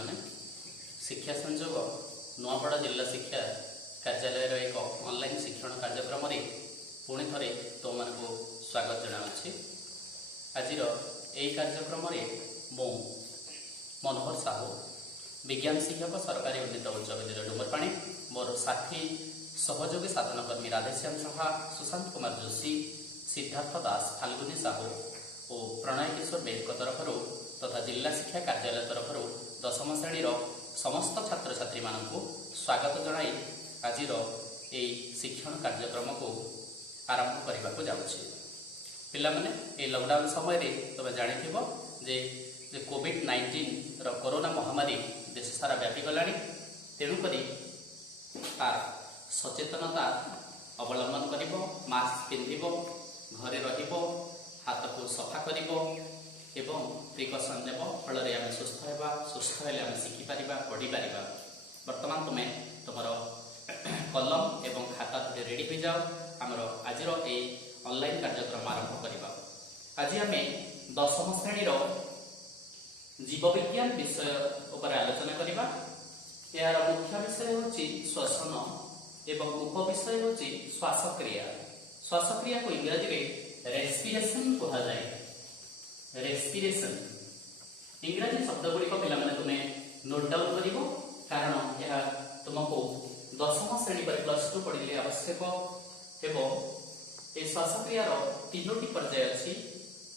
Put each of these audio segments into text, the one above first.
मैंने शिक्षा संयोग नुआपड़ा जिला शिक्षा कार्यालय एक ऑनलाइन शिक्षण कार्यक्रम पुणी थे तुम मान स्वागत जनावि। आज कार्यक्रम मु मनोहर साहू विज्ञान शिक्षक सरकारी उन्नीत उच्च विद्यालय डुमरपाणी मोर साथी सहयोगी साधनकर्मी राधेश्याम साहा, सुशांत कुमार जोशी, सिद्धार्थ दास, फाल्गुनी साहू और प्रणय किशोर बेहक तरफ तथा जिला शिक्षा कार्यालय तरफ 10म श्रेणी समस्त छात्र छात्री मानक स्वागत जनाई आज शिक्षण कार्यक्रम को आरंभ करने को जाऊँगी। पिला माने ए लॉकडाउन समय तुम जानिथिबो जे कोविड-19 कोरोना महामारी देश सारा व्यापी गलानी। तेणुक तार सचेतनता अवलंबन करिबो, मास्क पिंधिबो, घरे रहिबो, हाथ को सफा करिबो एवं प्रिकॉशन नेबो। फल आम सुस्थ हेबा, सुस्थ हेले आम शिखि पारिबा, पढ़ी पारिबा। वर्तमान तुमे तुमर कलम एवं खाता धरि रेडी हो जाओ। आमर आज ऑनलाइन कार्यक्रम आरंभ करबा। आज आम 10म श्रेणी जीव विज्ञान विषय उपर आलोचना करबा। यार मुख्य विषय होची श्वसन एवं उपविषय होची श्वासक्रिया। श्वासक्रिया को इंग्रजी में रेस्पिरेशन कहा जाए। रेस्पिरेशन इंग्रजी शब्द गुड़िक पे तुम्हें नोट डाउन कर, कारण यह तुमको 10म श्रेणी पर +2 पढ़ले आवश्यक। एवं ये श्वासक्रिया 3टी पर्याय अच्छी।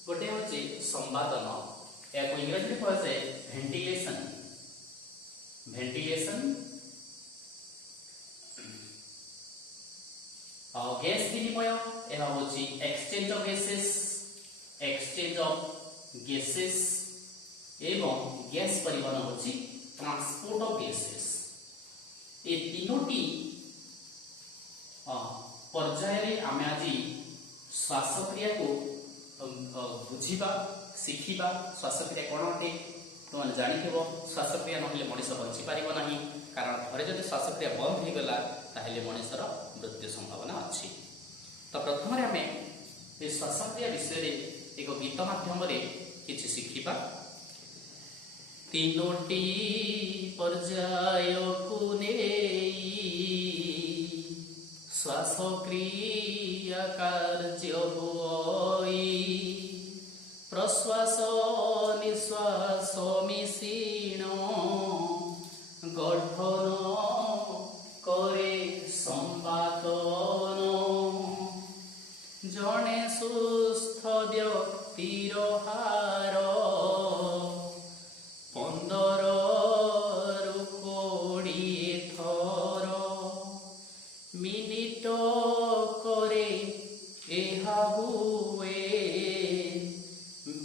गोटे हूँ संवादन, या इंग्रजी में कह जाए वेंटिलेशन। वेंटिलेशन गैस विनिमय, यह हूँ exchange of gases, exchange of gases एवं गैस परिवहन हूँ ट्रांसपोर्ट ऑफ गैसेस। ये तीनोटी पर्याय आम आज श्वासक्रिया को बुझा शिखा। श्वासक्रिया कौन अटे तुम जानिथिबो। श्वासक्रिया नहले मनीष बंची पारिबो नाही, कारण थरे जदि श्वासक्रिया बंद हो गला ताहेले मनीषर मृत्यु संभावना अच्छी। तो प्रथम आम ये श्वासक्रिया विषय एक गीत माध्यम किछि शिखिबा। तीनोटी पर्याय को नेई श्वासक्रिया कार्य होई, प्रश्वास निश्वास मिश्रण गठन करे संवादन। जने सुस्थ व्यक्तिर हार 15 रु 20 थर मिनिट करे एहा हुए,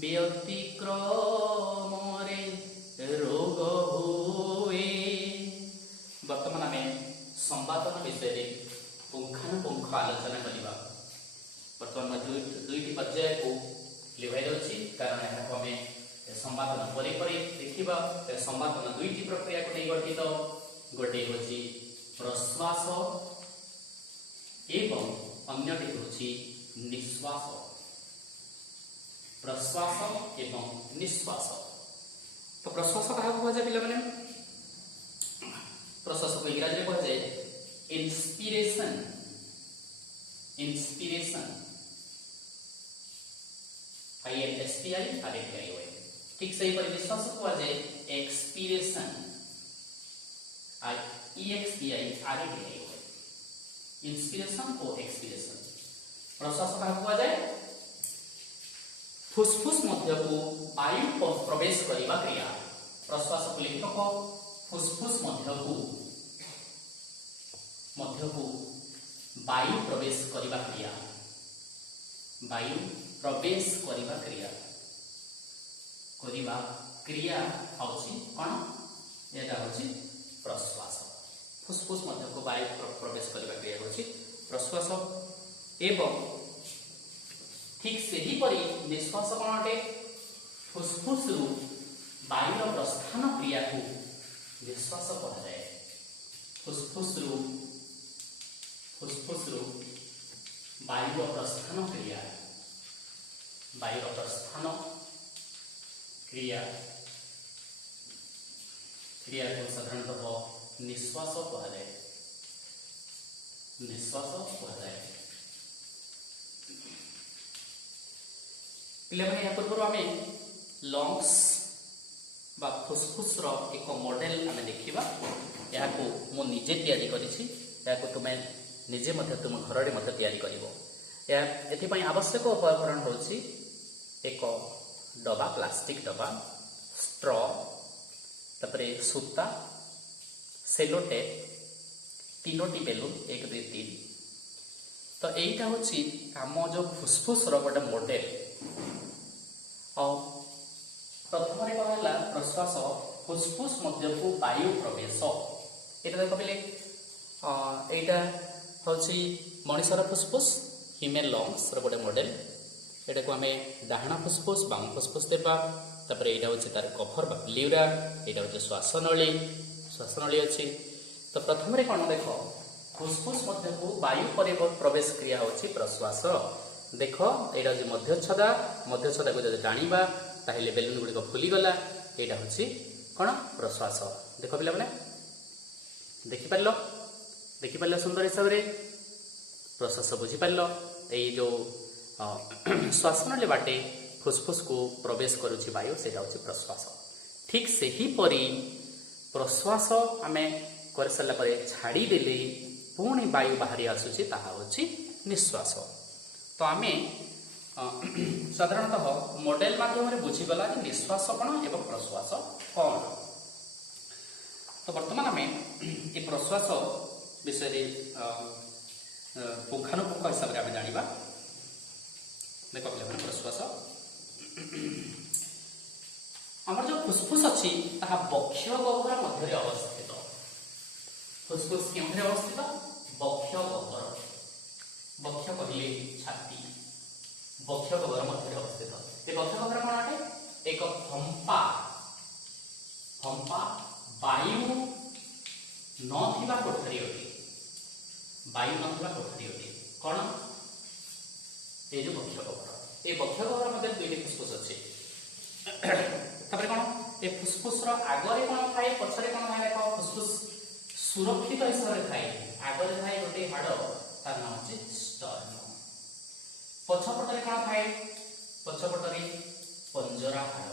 व्यतिक्रम रोग हुए। वर्तमान आम संवादन विषय पुंखानुपुंख आलोचना करवा। वर्तमान दुईटी पर्याय को लिभाई दौची, कारण यहाँ आम संवादन पर देखा। संवादन दुईटी प्रक्रिया को नहीं गठित। गोटे हूँ प्रश्वास एवं अन्यटी हूँ निश्वास। प्रश्वास एवं निश्वास। तो प्रश्वास क्या कह जाए पिला माने? प्रश्वास को इंग्रजी कह जाए इंस्पिरेशन। Inspiration INSPIRATION। ठीक से पर निश्वास को कह जाए एक्सपीरेशन EXPIRATION। इंस्पिरेशन और एक्सपीरेशन। प्रश्वास क्या कह जाए? फुसफुस मध्य को वायु प्रवेश करने क्रिया। प्रश्वास को लिखित फुसफुस मध्य को वायु प्रवेश करने क्रिया। वायु प्रवेश करने क्रिया हूँ कौन? यहाँ हूँ प्रश्वास। फुसफुस मध्य को वायु प्रवेश करने क्रिया हूँ प्रश्वास। एवं ठीक से ही परी निश्वास कौन अटे? फुसफुस रु वायु प्रस्थान क्रिया को निश्वास कहा जाए। फुसफुस रु वायु प्रस्थान क्रिया, वायु प्रस्थान क्रिया क्रिया को साधारणतः निश्वास कहुए। निश्वास कहुए पे या पूर्व आम लंग्स बा फुसफुस एक मॉडल आम देखा। यहाँ को निजे तैयारी करी तुम्हें निजे तुम घर में तैयारी कर। आवश्यक उपकरण हूँ एक डबा प्लास्टिक डबा स्ट्रॉ तापर सूता सेलो टेप तीनोटी बेलून 1 2 3। तो यहीटा हूँ आम जो फुसफुस गोटे मॉडल। प्रथम कहला प्रश्वास फुसफुस मध्य को वायु प्रवेश। यहाँ देख पे यहाँ हूँ मनुष्यर फुसफुस ह्यूमन लंग्स गोटे मॉडल। यहाँ को आम डाहाण फुसफुस बाम फुसफुस देवा। तापर यहाँ हूँ तार कफर बा प्ल्यूरा। यहाँ हूँ श्वासनली अच्छी। तो प्रथम कौन देख फुसफुस मध्य को वायु प्रवेश क्रिया हूँ प्रश्वास। देख यहाँ हूँ मध्यच्छदा। मध्यच्छदा को जब टाणा ताहले बेलून गुड़िक फुलीगला। यहाँ हूँ कौन प्रश्वास। देख पे मैंने देखिपार सुंदर हिसाब से प्रश्वास बुझीपार। यही जो श्वासनली बाटे फुसफुस को प्रवेश करुच्ची वायु से हूँ प्रश्वास। ठीक से ही परी प्रश्वास आम कर सारा छाड़देले पुणी वायु बाहरी आसूची ताहा हूँ निश्वास। तो आम साधारणतः मॉडल माध्यम बुझीगला निश्वास कौन एवं प्रश्वास कौन। तो बर्तमान आम ये प्रश्वास विषय पुंखानुपुंख हिसाब से आम जाना। देख पे प्रश्वास आमर जो फुसफुस अच्छी बक्ष गह्वर मध्य अवस्थित। फुसफुस क्यों अवस्थित बक्ष गह्वर। बक्ष कहले छाती बक्ष गह्वर मध्य अवस्थित। ये बक्ष गह्वर कौन अटे एक फंपा वायु नथिबा कोठरी अटे। वायु नथिबा कोठरी अटे कौन ये जो बक्ष गह्वर। ये बक्ष गह्वर मध्य 2टी फुसफुस अच्छे। तापर कौन ये फुसफुस आगरे कौन थाए पछरे कौन थाए। देख फुसफुस सुरक्षित हिसाब से थाए आगरे थाए गोटे हाड़ तार नाम होची स्टर्नम। पछपटरे कौन थाए पछपटरे पंजरा हाड़।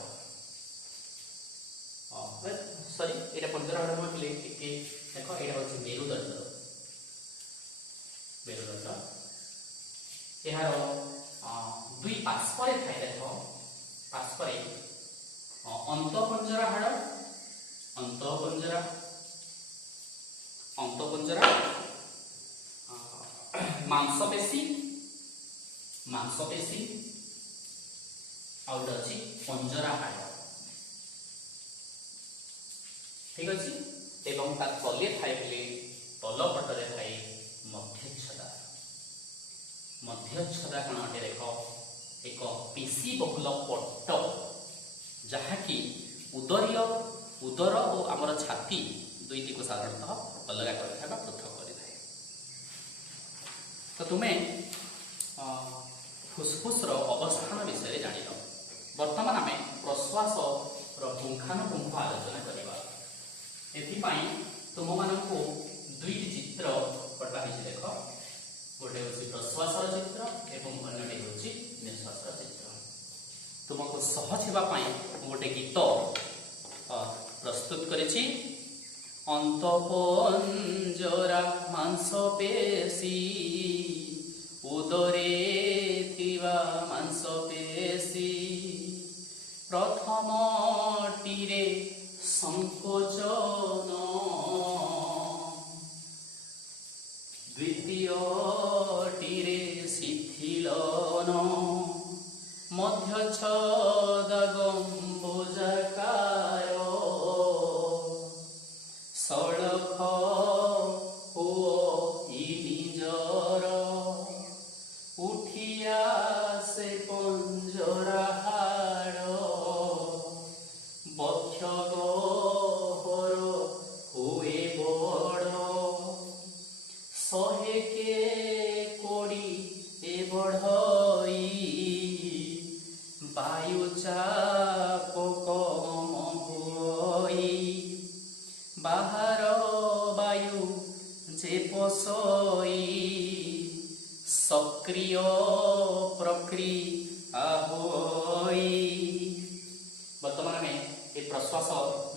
सॉरी एटा पंजरा हाड़ कहले टिके देख एटा होची मेरुदंड। मेरुदंड यार दुई पार्श्व थाए। देख पार्श्व अंतपंजरा हाड़ अंतपंजरा मांसपेशी आउट अच्छी पंजरा हाड़। ठीक अच्छे एवं तले थाए तल पटरे थाए मध्यच्छदा। मध्यच्छदा कौन अटे देख एक पेशी बहुल पट जहाँकि उदर और आमर छाती दुईटी को साधारणतः अलग कर पृथक कर। तो तुम्हें फुसफुस अवस्थान विषय जान। बर्तमान आम प्रश्वास पुंखानुपुंख आलोचना करवा। एथिपाई तुम मानू 2टी चित्र पठा। देख गोटे हूँ प्रश्वास चित्र एवं अन्यटी हूँ निश्वास चित्र। तुमको सहज होगापाई गोटे गीत प्रस्तुत करिछि। अंतपंजरा मांसपेशी उदरे थिबा मांसपेशी प्रथमटीरे संकोचन द्वितीयटीरे शिथिलन मध्यच्छदा गम्बुजाकार सड़ख निजर उठिया से पंजरा हाड़ बक्ष गह्वर हुए बड़ 100 के कोड़ी ए बढ़ई वायु चाप कम हुई सक्रिय प्रक्रिया होई। वर्तमान में ये प्रश्वास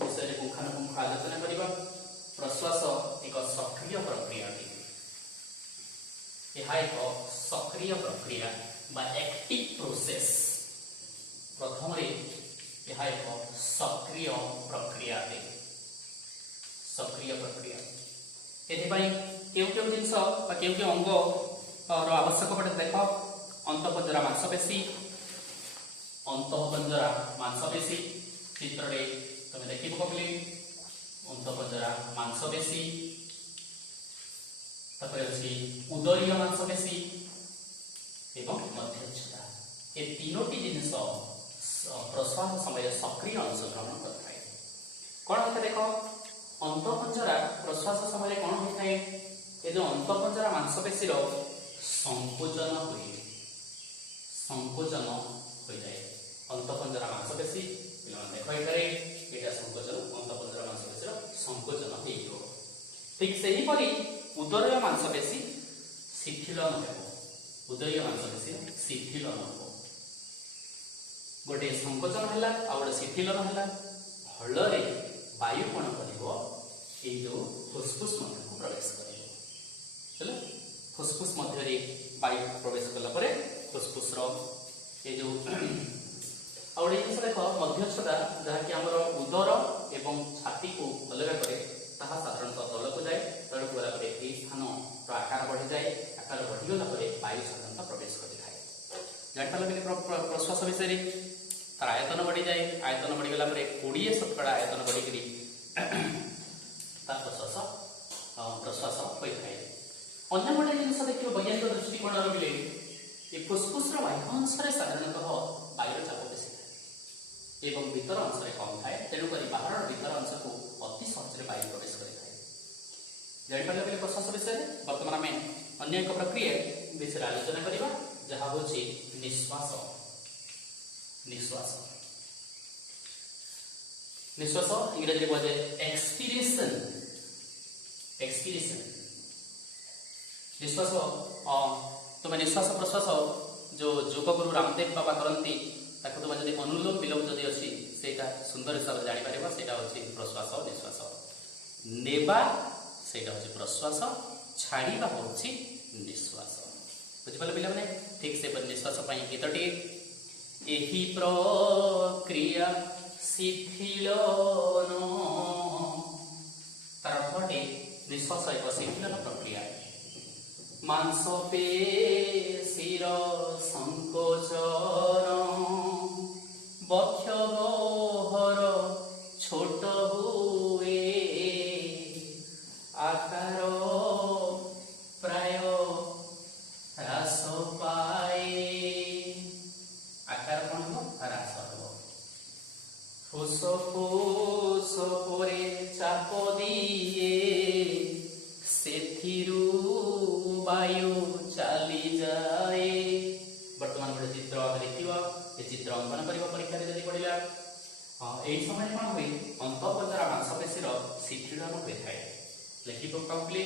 विषय में पुंखानुपुंख आलोचना करबा। प्रश्वास एक सक्रिय प्रक्रिया अटे। यह एक सक्रिय प्रक्रिया बा एक्टिव प्रोसेस। प्रथम यह एक सक्रिय प्रक्रिया अटे। सक्रिय प्रक्रिया एथिपाई केउ जिनस केउ अंग आवश्यक पड़े। देख अंतःपंजरा मांसपेशी, अंतःपंजरा मांसपेशी चित्र तुम देखिए कहली अंतःपंजरा मांसपेशी, उदरीय मांसपेशी एवं मध्यच्छदा। ये तीनोटी जिनस प्रश्वास समय सक्रिय अंशग्रहण करता है। कौन होता देख अंतःपंजरा प्रश्वास समय कौन होता है? ये जो अंतःपंजरा मांसपेशी संकोचन हुए, संकोचन हो जाए। अंतःपंजरा मांसपेशी देख ये संकोचन, अंतःपंजरा मांसपेशी संकोचन हो। ठीक से हीपरि उदरीय मांसपेशी शिथिलन हो। उदरीय मांसपेशी शिथिलन हो। गोटे संकोचन है आ गोटे शिथिलन है। फल वायु कौन कर जो फुस्फुस मध्य प्रवेश कर। फुस्फुस मध्य वायु प्रवेश कलापर फुस्फुस ये जो आउ जिन देख मध्यच्छदा जहाँकि आम उदर एवं छाती को अलग करे साधारणतः तल को जाए। तल को गला स्थान आकार बढ़ी जाए। आकार बढ़ीगला वायु साधारणतः प्रवेश करें। प्रश्वास विषय तार आयतन बढ़ी जाए। आयतन बढ़ीगला 20% आयतन बढ़ी प्रश्वास होता है। अन्य गोटे जिन देखिए वैज्ञानिक दृष्टिकोण रखिले ये फुस्फुस बाह्यांश साधारणतः वायु चाप बेसी थाए एवं भीतर अंश कम थाए। तेणुक बाहर भीतर अंश को अति सहज वायु प्रवेश करें। जापारे प्रश्वास विषय बर्तमान आम अन्य एक प्रक्रिया विषय आलोचना करवा जहाँ हूँ निश्वास। निश्वास निश्वास इंग्रजी कह जाए एक्सपीरेशन। एक्सपीरेशन निश्वास तुम निश्वास प्रश्वास जो योग गुरु रामदेव बाबा करती तुम जब अनुलोम विलोम जदि अच्छी से सुंदर हिसाब से जापर से प्रश्वास निश्वास। नेबा से प्रश्वास, छाड़ा हूँ निश्वास। बुझिपारे पिला मैंने ठीक से निश्वास गीतटी एही प्रक्रिया शिथिलन। तार अर्थटे निश्वास एक शिथिलन प्रक्रिया। मांसपेशीर संकोचन बक्ष गहर छोट हुए। आकार प्राय ह्रास पाए। आकार कौन हो? ह्रास हो। फुसफुस परे चाप दिए सेथिरु वायु चली जाए। वर्तमान गोटे चित्र देखा ये चित्र अंकन कर परीक्षा जब पड़ा यही समय कौन हुए अंतःपंजरा मांसपेशी शिथिलन होता है। लिखि पकाउली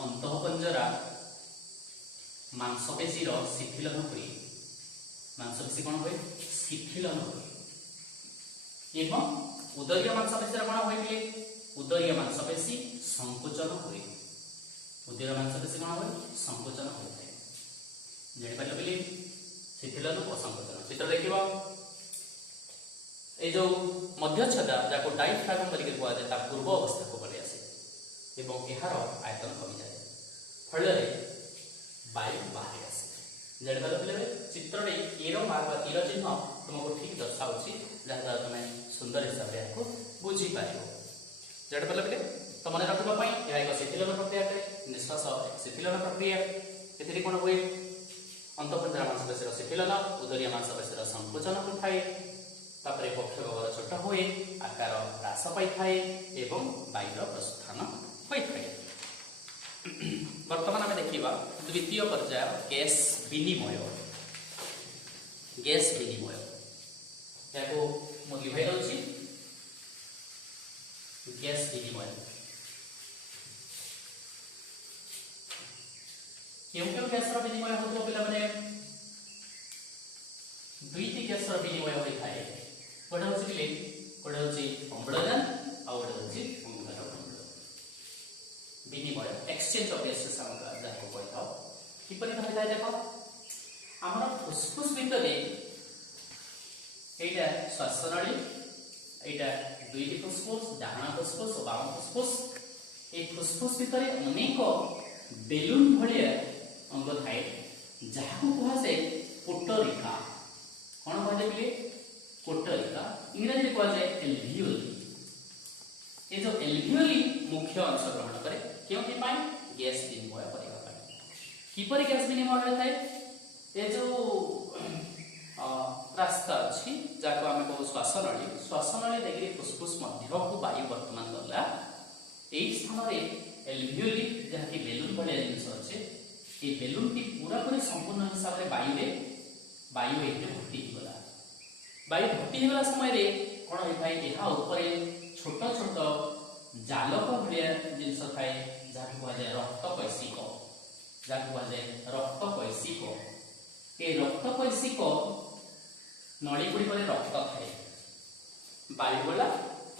अंतःपंजरा मांसपेशी शिथिलन हुए। मांसपेशी कौन हुए? शिथिलन हुए। एवं उदरीय मांसपेशी कौन हुए? उदरीय मांसपेशी संकुचन हुए। उदरीय मांसपेशी कौन हुए? संकुचन होता है। जापारे बोली शिथिलन और संकुचन। चित्र देखिए ये जो मध्यच्छदा जहाँ डायफ्रागम बोलिक कहुए पूर्व अवस्था को पलि आसे एवं यार आयतन कमी जाए। फल वायु बाहर आसे। जापारे बोले चित्र तीर मार्ग तीर चिन्ह तुमको ठीक दर्शाऊँ जहाँ तुम सुंदर हिसाब से बुझीपार। जापारे बोले तो मन रखापी यह एक शिथिलन प्रक्रिया करे। निश्वास शिथिलन प्रक्रिया ये कौन हुए? अंतःपंजरा मांसपेशी शिथिलन, उदरीय मांसपेशी संकुचन होता है। तापर पक्ष गहर छोट हुए, आकार ह्रास पाई थाए एवं वायुर प्रस्थान होता है। वर्तमान आम देखा द्वितीय पर्याय गैस विनिमय। गैस विनिमय या लिखाई दूसरी गैस विनिमय। केउ केउ गैस रो विनिमय होतो पिला माने दुईटी गैस रो विनिमय होई थाए कोडा होची पिले कोडा होची अम्लजान आ कोडा होची अंगारकाम्ल विनिमय एक्सचेंज ऑफ गैसेस हमका जाको कहताओ किपरि भाई थाए देखो हमर फुसफुस भितरे एटा श्वासनळी एटा दुईटी फुसफुस डाहाण फुसफुस और बाम फुसफुस ए फुसफुस भितरे अनेक बेलून भलिया अंग थाए जाको कहा से पोटरिका कोन कहले बिले पोटरिका इंग्रजी में कहा जाए एल्वियोली ये जो एल्वियोली मुख्य अंश ग्रहण करे क्योंकि पाई गैस विनिमय करबा पाई किपरि गैस विनिमय होय थाए ये जो रास्ता अछि जाको हमें कहू श्वासनळी देखि फुसफुस मध्य को वायु वर्तमान गला एई स्थान रे एल्वियोली जहा कि बेलून भले जिंस अछि ए बेलून टी पूरा पूरी संपूर्ण हिसाब रे वायु एते भर्ती गला वायु भर्ती गला समय रे कोन होई थाए एहा ऊपर छोट छोट जालक भलिया जिंस थाए जहा को जाय रक्त कैसिक जहा को जाय रक्त कैसिक ए रक्त कैसिक नळी गुडी परे रक्त थाए वायु गला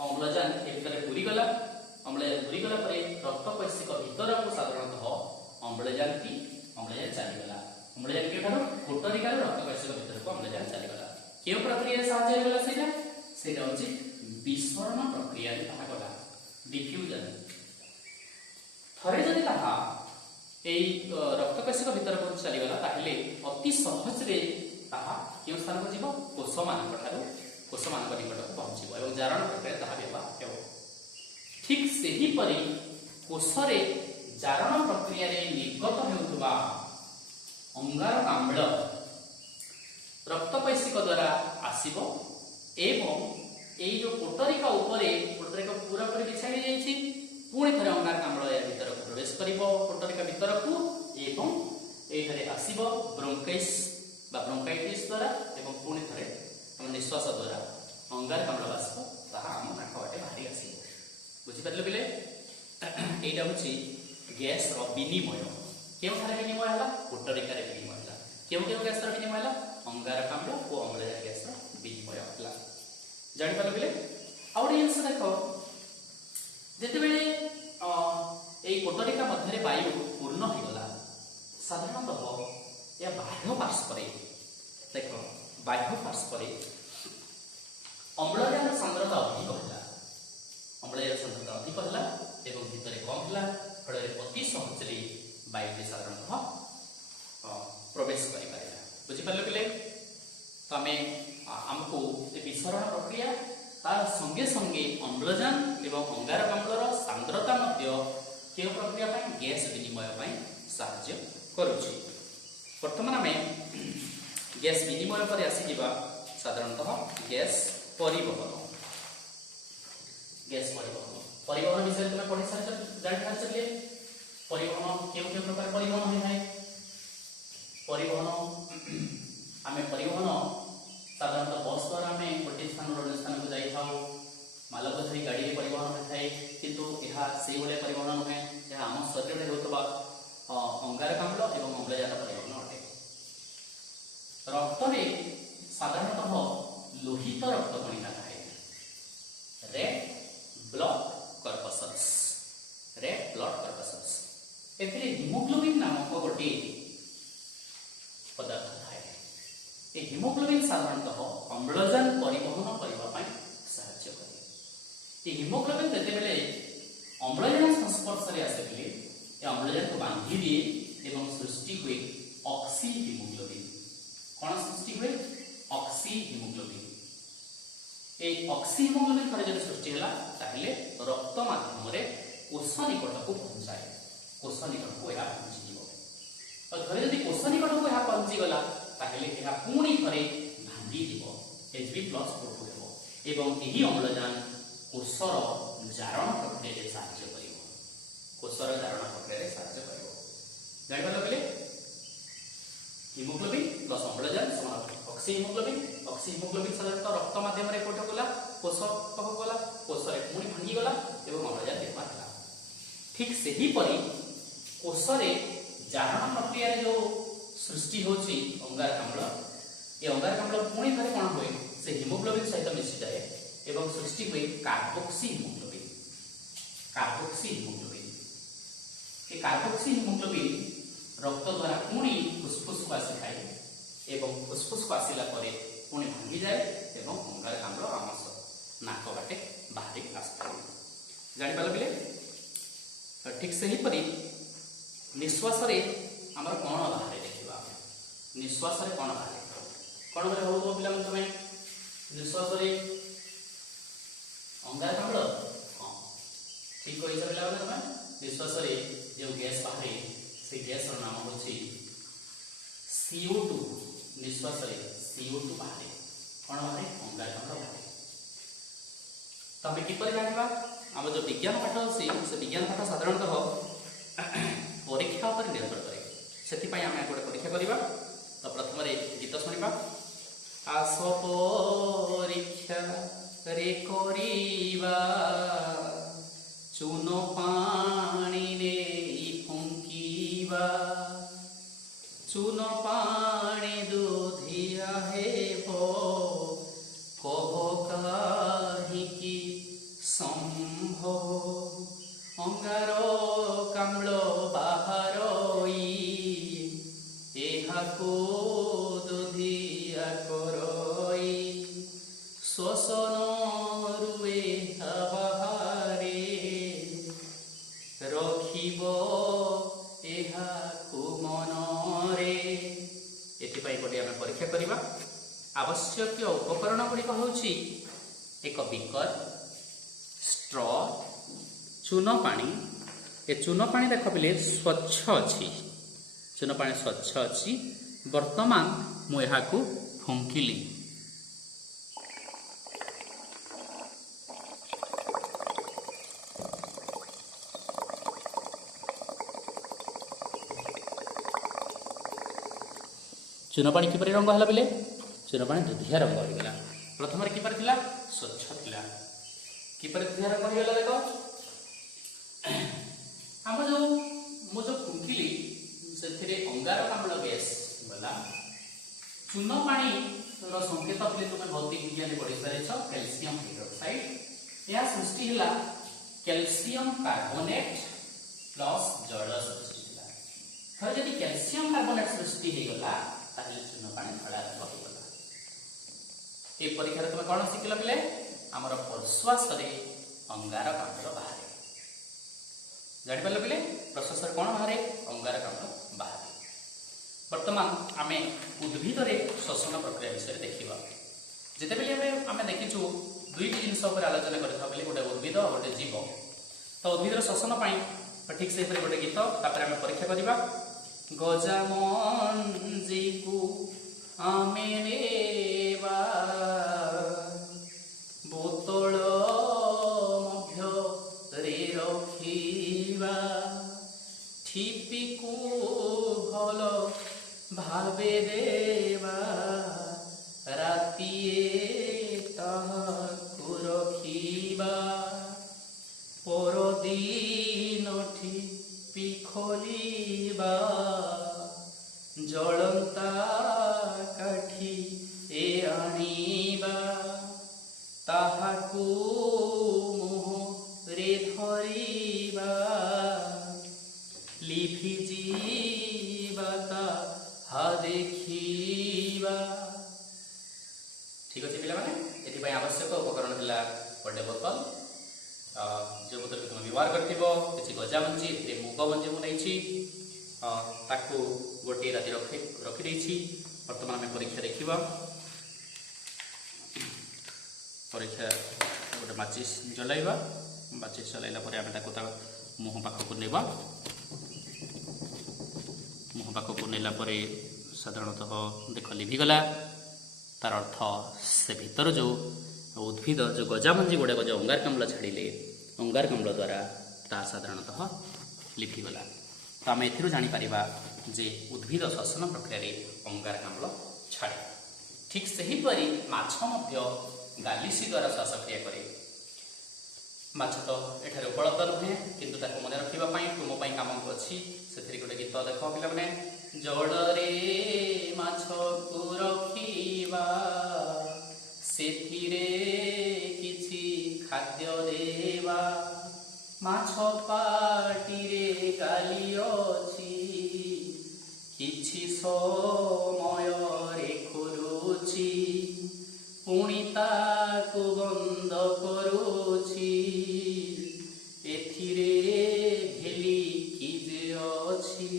अम्लजान ए भितर पूरी गला अम्लजान पूरी गला परे रक्त कैसिक भितर को साधारणतः अम्लजान चली गला अम्लजान के ठारो कोटरिका रक्त कैसिक भितर को अम्लजान चली गला केउ प्रक्रिया साहाय्य गला सेटा होची विस्फोरण प्रक्रिया रे ताहा गला डिफ्यूजन थरे जदि ताहा एई रक्त कैसिक भितर को चली गला ताहले अति सहज रे ताहा केउ स्थान को जीव कोष मान निकट को पहुंचीबो एवं जारण प्रक्रिया ताहा व्यवहार हेबो ठीक सेही परि कोष रे जारण प्रक्रिया रे निर्गत हेउतबा अंगारकाम्ल रक्त कैसिक द्वारा आसीबो एवं एई जो कोटरिका ऊपर कोटरिका पूरा पूरी बिछाई जाईछि पुणी थरे अंगारकाम्ल या भीतर को प्रवेश करिवो कोटरिका भीतर को एवं एई थरे आसीबो ब्रोंकाइटिस द्वारा एवं पुणी थरे हम निश्वास द्वारा अंगारकाम्ल बाष्प ताहा हम नाक बाटे बाहरी आसीबो बुझि परले बिले एटा होछि गैस रो विनिमय केउ थारे विनिमय हला कोटरिका रे विनिमय हला केउ गैस रो विनिमय हला अंगारकाम्ल और अम्लजान गैस रो विनिमय हला जानि परले बिले आउडी जिंस देखो जेते बेले एई कोटरिका मध्य रे वायु पूर्ण हो गला साधारणतः या बाह्य पार्श्व रे देखो बाह्य पार्श्व रे अम्लजान सांद्रता अधिक होला अम्लजान सांद्रता अधिक होला एवं भितरे कम होला फल अति सहज रे वायु साधारणतः प्रवेश करि पारिला बुझि परले बिले तो आमको विसरण प्रक्रिया तार संगे संगे अम्लजान एवं अंगारकाम्लर सांद्रता मध्य के प्रक्रिया पाई गैस विनिमय पाई साहाय्य करूछि वर्तमान आम गैस विनिमय पर आसीजिबा साधारणतः गैस परिवहन परिवहन विषय तुम पढ़ी जान सारे परिवहन केउ प्रकार परिवहन होय थाए परिवहन आमे परिवहन साधारणतः बस द्वारा आम गोटे स्थान अन्य स्थान को जाई थाउ मालक धरी गाड़ी रे परिवहन होय थाए किंतु एहा से भले परिवहन नुहे एहा आम शरीर रे होतबा अंगारकाम्ल एवं अम्लजान परिवहन अटे रक्त रे साधारणतः लोहित रक्त कणिका थाए रेड ब्लड कर्पसल्स एथिरे हिमोग्लोबिन नामक गोटे पदार्थ थाए ए हिमोग्लोबिन साधारणतः अम्लजान परिवहन करबा पई सहायता करे ए हिमोग्लोबिन जते बेले अम्लजान संस्पर्श रे आसे बेले ए अम्लजान को बांधी दिए एवं सृष्टि हुए ऑक्सी हिमोग्लोबिन कोन सृष्टि हुए ऑक्सी हिमोग्लोबिन ए ऑक्सी हिमोग्लोबिन थरे जब सृष्टि होला ताहले रक्त माध्यम रे कोष निकट को पहुंचाए कोष निकट को या पहुंची जीवो और थरे यदि कोष निकट को या पहुंची गला ताहले एहा पुणी थरे भांगी जीवो Hb+ प्रोटो हेबो एवं एही अम्लजान कोषर जारण प्रक्रिया रे सहायता करिवो कोषर जारण प्रक्रिया रे सहायता करिवो जानि पालो बेले हिमोग्लोबिन प्लस अम्लजान समान ऑक्सी हिमोग्लोबिन साधारणतः रक्त माध्यम रे कोठ गला कोष कह गला कोष रे पुणी भांगी गला एवं अम्लजान निर्माण होला ठीक सेही परि कोष रे जारण प्रक्रिया जो सृष्टि होची अंगारकाम्ल ये अंगारकाम्ल पुणी थे कौन हुए से हिमोग्लोबिन सहित मिसी जाए एवं सृष्टि हुए कार्बोक्सी हिमोग्लोबिन। कार्बोक्सी हिमोग्लोबिन ये कार्बोक्सी हिमोग्लोबिन रक्त द्वारा पुणी फुसफुस को आसी थाए एवं फुसफुस को आसिला परे पुणी भांगी जाए एवं अंगारकाम्ल आम नाक बाटे बाहरी आसता जानी पाल बिले। ठीक से ही परी निश्वास रे हमर कोन बाहर देखिबा निश्वास रे कोन बाहर कोन बरे हो पिला मन तमे निश्वास रे अंगारकाम्ल हां ठीक होई छ पिला मन तमे निश्वास रे जो गैस बाहर से गैस रो नाम होची CO2 निश्वास रे CO2 बाहर कोन बाहर अंगारकाम्ल बाहर। तमे किपर जानिबा हम जो विज्ञान पाठ अछि से विज्ञान पाठ साधारणतः परीक्षा पर निर्भर करे से आम गोटे परीक्षा करवा। तो प्रथम गीत शुणा आस परीक्षा रे करिबा चून पानी ने फुंकीबा चून पानी दूधिया हेब कह काहिकी संभव अंगारकाम्ल बाहर एहाको दुधिया करई श्वसन रुए बाहरे रखिब एहाको मनरे। एथिपाई गोटे आम परीक्षा करवा। आवश्यक उपकरण गुड़िक होउछि एक बीकर स्ट्रॉ चून पानी। ए चून पानी देख पिले स्वच्छ अच्छी चून पानी स्वच्छ अच्छी। वर्तमान मुझे फुंकिली चून पानी किपर रंग है पिले चून पानी दुधिया रंग होगा। प्रथम किपर थिला स्वच्छ थिला किपर दुधिया रंग होगा देख आम जो मु जो फुंकिली से अंगारकाम्ल गैस गला चून पानी संकेत पे तुम भौतिक विज्ञान पढ़ी सारी कैल्शियम हाइड्रोक्साइड यह सृष्टि है कैल्शियम कार्बोनेट प्लस जल सृष्टि है। थर जदि कैल्शियम कार्बोनेट सृष्टि हो गला ताहले चून पानी धड़ा रंग हो गला। ए परीक्षा तुम कौन शिखल पिले आमर प्रश्वास रे अंगारकाम्ल बाहर जानी पाल पिले प्रश्वास कौन बाहर अंगारकाम्ल बाहर। वर्तमान आम उद्भिद श्वसन प्रक्रिया विषय देखा जिते बेले आम देखीचु दुईट जिनस आलोचना कर गोटे उद्भिद और गोटे जीव। तो उद्भिद श्वसन ठीक से गोटे गीत तापर आम परीक्षा करवा। गजामंजी को आमे नेबा बोतल मध्य रे रखिबा ठिपी को भल भावे देवा रातिए ताहाकु रखिबा परदिन ठिपी खोलिबा जलंता काठी ए आनिबा ताहाकु मुहरे धरिबा लिभि जीवा ताहा देखिबा। ठीक अच्छे पे ये आवश्यक उपकरण थिला गोटे बोतल जो बोतल भी तुम व्यवहार कर किसी गजा मंजी मुग मंजी मुझे ताकू गोटे राति रखी बर्तमान आम परीक्षा देखा। परीक्षा गोटे माचिस जलाइबा माचिस जलाइला आम मुह पाखक नेबा मुह पाखक नेला साधारणतः देख लिभिगला तार अर्थ से भीतर जो उद्भिद जो गजामंजी गुड़ाक जो अंगारकाम्ल छाड़िले अंगारकाम्ल द्वारा ता साधारणतः लिभिगला। तो आम एथिरु जानिपर जे उद्भिद श्वसन प्रक्रिया अंगारकाम्ल छाड़े। ठीक सेहीपरि माछ मध्य गालिसी द्वारा श्वासक्रिया करे। ମାଛ ତ ଏଠାରେ ଉପଲବ୍ଧ ନୁହେଁ, କିନ୍ତୁ ତାକୁ ମନେ ରଖିବା ପାଇଁ ତୁମ ପାଇଁ କାମ ଅଛି। ସେଥିରେ ଗୋଟେ ଗୀତ ଦେଖ ପିଲାମାନେ। ଜଳରେ ମାଛକୁ ରଖିବା, ସେଥିରେ କିଛି ଖାଦ୍ୟ ଦେବା, ମାଛ ପାଟିରେ ଗାଲି ଅଛି, କିଛି ସମୟରେ ଖୋଲୁଛି, ପୁଣି ତାକୁ ବନ୍ଦ କରୁଛି, ଏଥିରେ ଭେଲି କି ଯେ ଅଛି,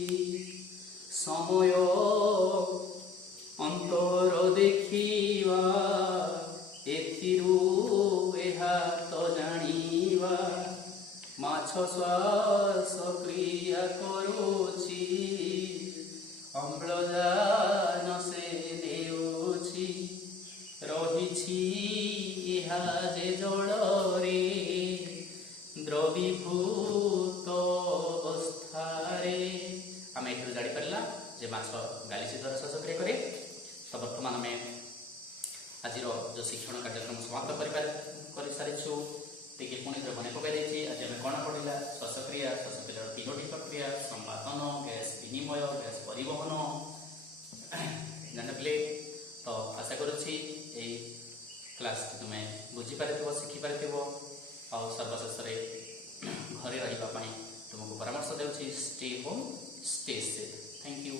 ସମୟ ଅନ୍ତର ଦେଖିବା, ଏଥିରୁ ଏହା ତ ଜାଣିବା, ମାଛ ଶ୍ୱାସକ୍ରିୟା କରୁଛି, ଅମ୍ଳଜାନ ସେ ନେଉଛି, ରହିଛି ଏହା ଯେ ଜଳରେ ଦ୍ରବୀଭୂତ ଅବସ୍ଥାରେ। ଆମେ ଏଥିରୁ ଜାଣିପାରିଲା ଯେ ମାଛ ଗାଲିସି ଦ୍ୱାରା ଶ୍ୱାସକ୍ରିୟା କରେ। ତ ବର୍ତ୍ତମାନ ଆମେ ଆଜିର ଯେଉଁ ଶିକ୍ଷଣ କାର୍ଯ୍ୟକ୍ରମ ସମାପ୍ତ କରିସାରିଛୁ। ଟିକେ ପୁଣି ଥରେ ମନେ ପକାଇ ଦେଇଛି ଆଜି ଆମେ କ'ଣ ପଢ଼ିଲା। ଶ୍ୱାସକ୍ରିୟା, ଶ୍ୱାସକ୍ରିୟାର ତିନୋଟି ପ୍ରକ୍ରିୟା, ସମ୍ପାଦନ, ଗ୍ୟାସ୍ ବିନିମୟ, ଗ୍ୟାସ୍ ପରିବହନ ଜାଣିପାରିଲେ। ତ ଆଶା କରୁଛି ଏଇ କ୍ଲାସ୍ଟି ତୁମେ ବୁଝିପାରିଥିବ, ଶିଖିପାରିଥିବ। ଆଉ ସର୍ବଶେଷରେ ଘରେ ରହିବା ପାଇଁ ତୁମକୁ ପରାମର୍ଶ ଦେଉଛି stay home, stay safe. Thank you.